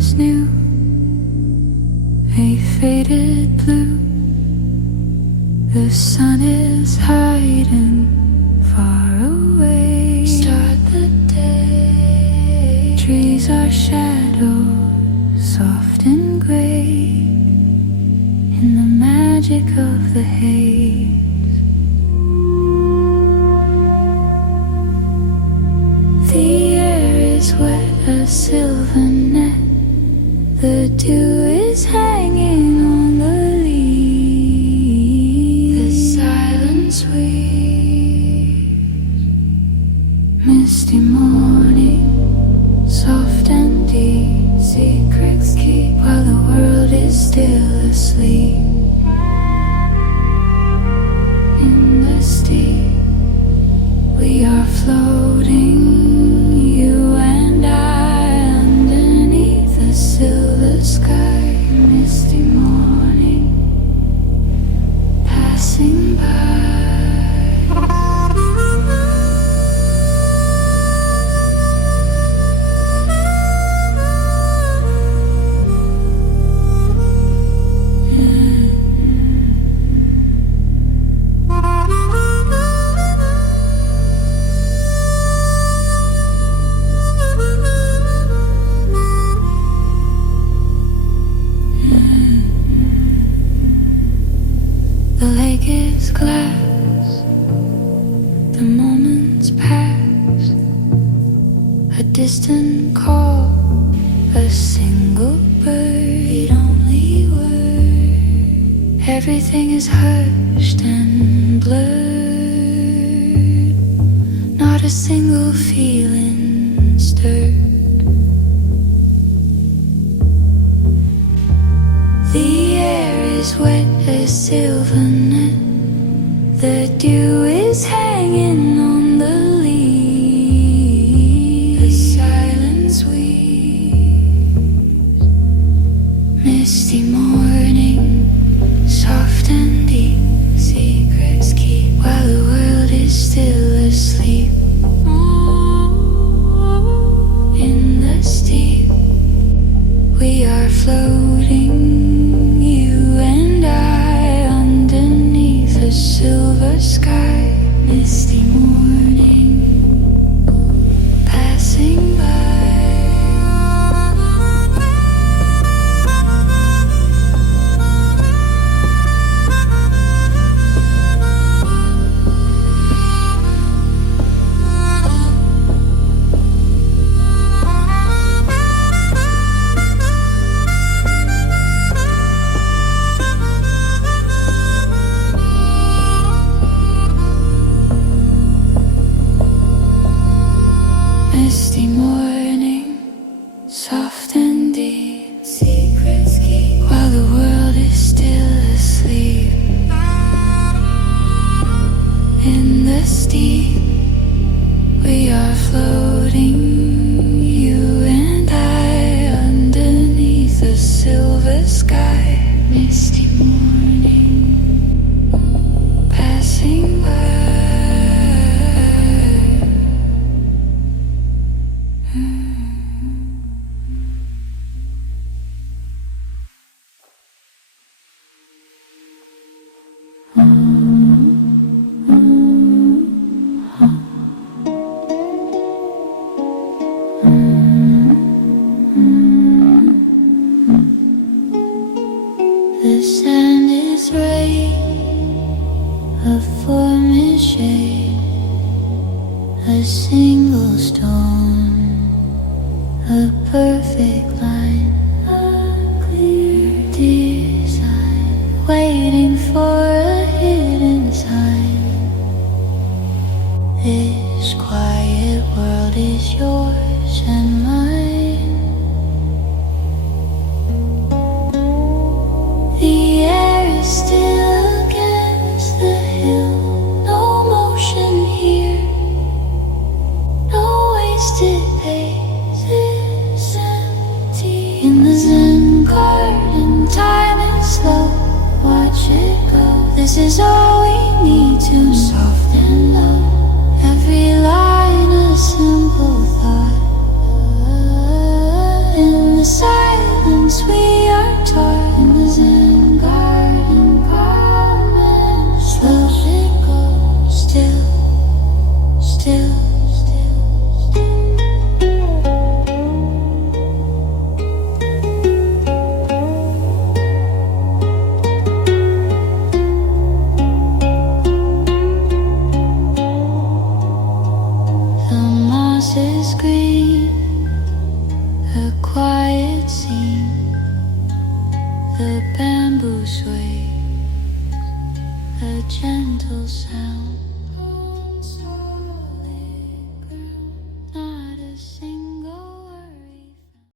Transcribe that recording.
is new, a faded blue. The sun is hiding far away. Start the day. Trees are shadows, soft and gray, in the magic of the haze. The air is wet as silver net. The dew is hanging on the leaves. The silence weeps. Misty morning, soft and deep. Secrets keep while the world is still asleep. In the steep, we are floating. You and I underneath the silver sky. Misty morning, passing by. The lake is glass, the moments pass. A distant call, a single bird, only word. Everything is hushed and blurred. Not a single feeling stirred. The air is wet as silver net. The dew is hanging on the leaves. The silence weeps. Misty morning, soft and deep. Secrets keep while the world is still asleep. In the steep, we are floating. Silver sky, misty morning, passing by. Misty morning, soft and deep. Secrets keep while the world is still asleep. In the steep, we are floating. You and I underneath the silver sky. Misty morning, passing by. The sand is rain, a form is shade, a single stone, a perfect line, a clear design, waiting for a hidden sign. This quiet world is yours and mine. The air is still against the hill. No motion here, no wasted days. It's empty in the Zen garden. Time is slow, watch it go. This is all we need to soften love. Every line a simple thought. scream.